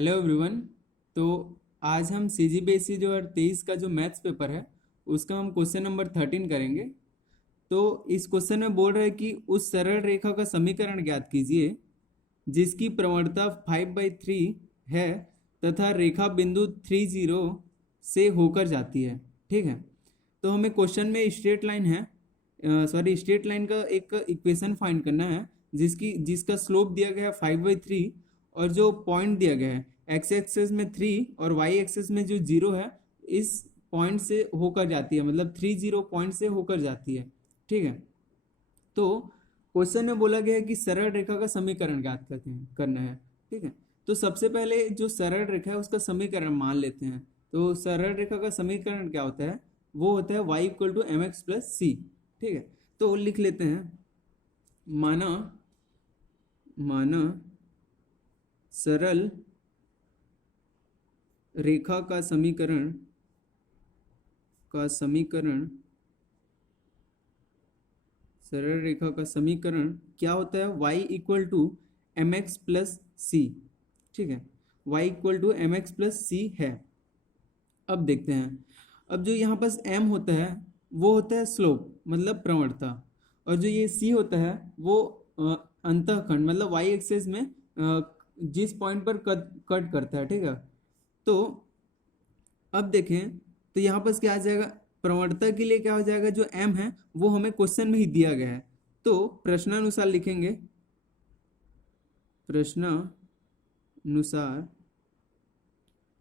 Hello everyone. तो आज हम CGBSE 2023 का जो मैथ्स पेपर है उसका हम क्वेश्चन नंबर 13 करेंगे। तो इस क्वेश्चन में बोल रहा है कि उस सरल रेखा का समीकरण ज्ञात कीजिए जिसकी प्रवणता 5/3 है तथा रेखा बिंदु 30 से होकर जाती है। ठीक है, तो हमें क्वेश्चन में स्ट्रेट लाइन है, स्ट्रेट लाइन का एक इक्वेशन फाइंड करना है जिसका स्लोप दिया गया है 5/3 और जो पॉइंट दिया गया है एक्स एक्सेस में 3 और वाई एक्सेस में जो 0 है इस पॉइंट से होकर जाती है, मतलब 30 पॉइंट से होकर जाती है। ठीक है, तो क्वेश्चन में बोला गया है कि सरल रेखा का समीकरण ज्ञात करना है। ठीक है, तो सबसे पहले जो सरल रेखा है उसका समीकरण मान लेते हैं। तो सरल रेखा का समीकरण क्या होता है? वो होता है y = mx + c। ठीक है, तो लिख लेते हैं। माना माना सरल रेखा का समीकरण सरल रेखा का समीकरण क्या होता है? y = mx + c। ठीक है, y = mx + c है। अब देखते हैं, अब जो यहाँ पास m होता है वो होता है स्लोप मतलब प्रवणता, और जो ये c होता है वो अंतःखंड मतलब y एक्सेस में जिस पॉइंट पर कट करता है। ठीक है, तो अब देखें तो यहाँ पर क्या आ जाएगा? प्रवणता के लिए क्या हो जाएगा? जो m है वो हमें क्वेश्चन में ही दिया गया है, तो प्रश्नानुसार लिखेंगे। प्रश्नानुसार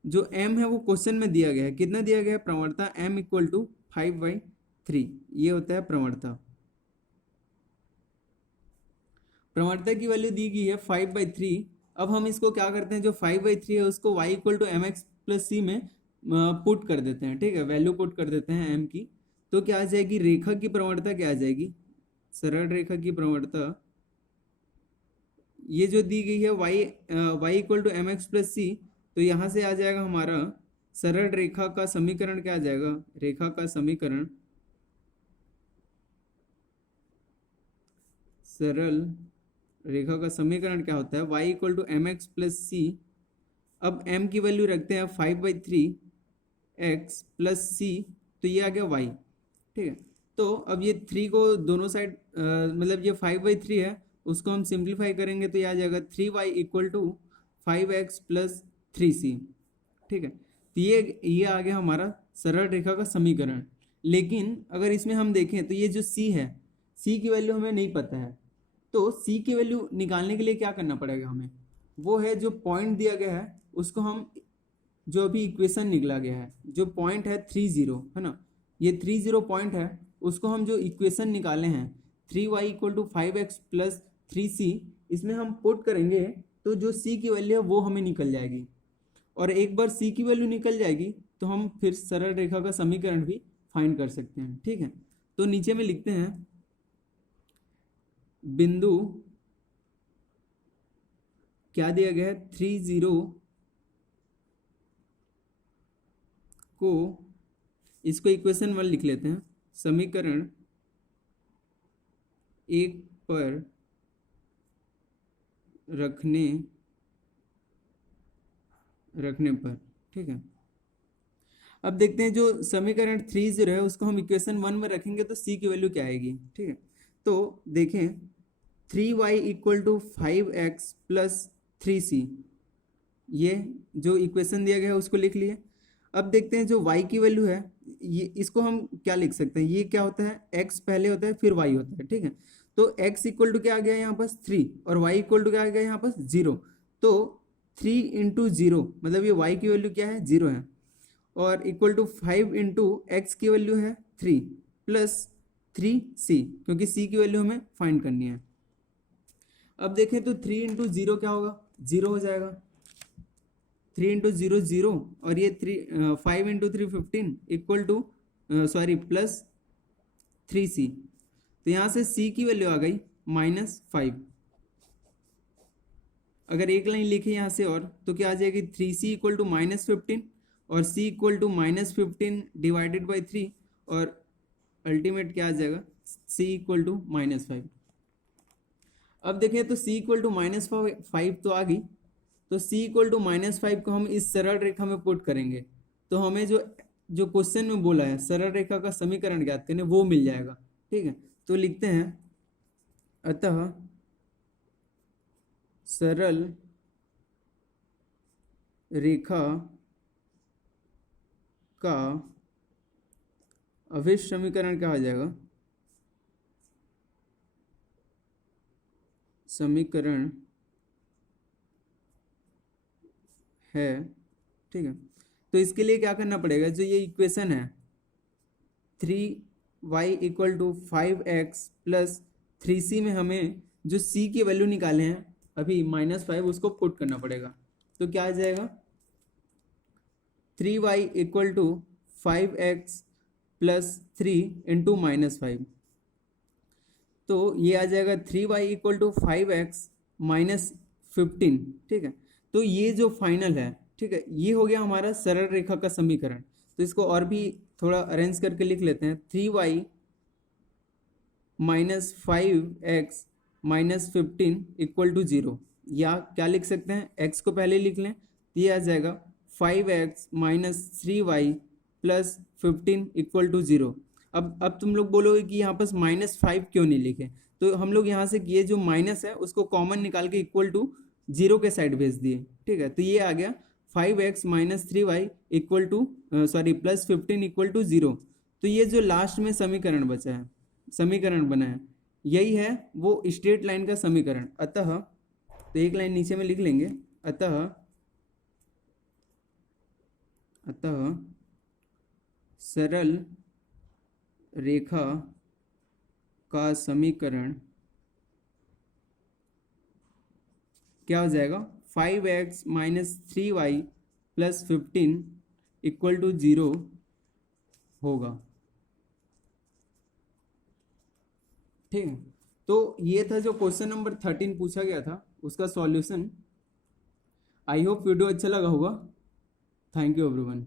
जो m है वो क्वेश्चन में दिया गया है। कितना दिया गया है? प्रवणता m = 5/3। ये होता है प्रवणता। प्रवणता की वैल्यू दी गई है 5/3। अब हम इसको क्या करते हैं, जो 5/3 है उसको y = mx + c में पुट कर देते हैं। ठीक है, वैल्यू पुट कर देते हैं m की। तो क्या आ जाएगी? रेखा की प्रवणता क्या आ जाएगी? सरल रेखा की प्रवणता ये जो दी गई है y = mx + c, तो यहाँ से आ जाएगा हमारा सरल रेखा का समीकरण क्या आ जाएगा? रेखा का समीकरण सरल रेखा का समीकरण क्या होता है? y = mx + c। अब m की वैल्यू रखते हैं 5/3 x + c, तो ये आ गया y। ठीक है, तो अब ये 3 को दोनों साइड मतलब ये 5/3 है उसको हम सिंप्लीफाई करेंगे तो ये आ जाएगा 3y = 5x + 3c। ठीक है, तो ये आ गया हमारा सरल रेखा का समीकरण। लेकिन अगर इसमें हम देखें तो ये जो c है, c की वैल्यू हमें नहीं पता है, तो c की वैल्यू निकालने के लिए क्या करना पड़ेगा हमें? वो है जो पॉइंट दिया गया है उसको हम, जो अभी इक्वेशन निकला गया है जो पॉइंट है 30 है ना, ये 30 पॉइंट है, उसको हम जो इक्वेशन निकाले हैं 3y = 5x + 3c, इसमें हम पुट करेंगे तो जो c की वैल्यू है वो हमें निकल जाएगी। और एक बार c की वैल्यू निकल जाएगी तो हम फिर सरल रेखा का समीकरण भी फाइंड कर सकते हैं। ठीक है, तो नीचे में लिखते हैं बिंदु क्या दिया गया है? 30 को, इसको इक्वेशन 1 लिख लेते हैं। समीकरण 1 पर रखने पर। ठीक है, अब देखते हैं जो समीकरण 30 है उसको हम इक्वेशन 1 में रखेंगे तो c की वैल्यू क्या आएगी। ठीक है, तो देखें 3y = 5x + 3c, ये जो इक्वेशन दिया गया है उसको लिख लिए। अब देखते हैं जो y की वैल्यू है, ये इसको हम क्या लिख सकते हैं? ये क्या होता है? x पहले होता है फिर y होता है। ठीक है, तो x = क्या आ गया यहाँ पास? 3 और y = क्या आ गया यहाँ पास? 0। तो 3 × 0 मतलब ये y की वैल्यू क्या है? 0 है, और = 5 × x की वैल्यू है 3 + 3c, क्योंकि c की वैल्यू हमें फाइंड करनी है। अब देखें तो 3 × 0 क्या होगा? 0 हो जाएगा। 3 × 0 0, और ये 5 × 3 15 + 3c, तो यहाँ से c की वैल्यू आ गई -5। अगर एक लाइन लिखे यहाँ से और तो क्या आ जाएगी? 3c = -15 और c = -15 / 3, और अल्टीमेट क्या आ जाएगा? c = -5। अब देखें तो c = -5 तो आ गई, तो c इक्वल टू -5 को हम इस सरल रेखा में पुट करेंगे तो हमें जो जो क्वेश्चन में बोला है सरल रेखा का समीकरण ज्ञात करने वो मिल जाएगा। ठीक है, तो लिखते हैं अतः सरल रेखा का अभिष्ट समीकरण क्या आ जाएगा, समीकरण है। ठीक है, तो इसके लिए क्या करना पड़ेगा, जो ये इक्वेशन है 3y equal to 5x plus 3c में हमें जो c की वैल्यू निकाले हैं अभी -5 उसको पुट करना पड़ेगा। तो क्या आ जाएगा 3y equal to 5x plus 3 into -5, तो ये आ जाएगा 3y equal to 5x minus 15। ठीक है, तो ये जो फाइनल है, ठीक है, ये हो गया हमारा सरल रेखा का समीकरण। तो इसको और भी थोड़ा अरेंज करके लिख लेते हैं 3y minus 5x minus 15 equal to 0, या क्या लिख सकते हैं x को पहले लिख लें, तो ये आ जाएगा 5x minus 3y plus 15 equal to 0। अब तुम लोग बोलोगे कि यहाँ पर -5 क्यों नहीं लिखे, तो हम लोग यहाँ से ये जो माइनस है उसको कॉमन निकाल के इक्वल टू 0 के साइड भेज दिए। ठीक है, तो ये आ गया 5x minus 3y equal to plus 15 equal to 0। तो ये जो लास्ट में समीकरण बचा है, समीकरण बना है, यही है वो स्ट्रेट लाइन का समीकरण। अतः तो एक लाइन नीचे में लिख लेंगे, अतः सरल रेखा का समीकरण क्या हो जाएगा 5x minus 3y plus 15 equal to 0 होगा। ठीक है, तो ये था जो क्वेश्चन नंबर 13 पूछा गया था उसका सॉल्यूशन। आई होप वीडियो अच्छा लगा होगा। Thank you everyone.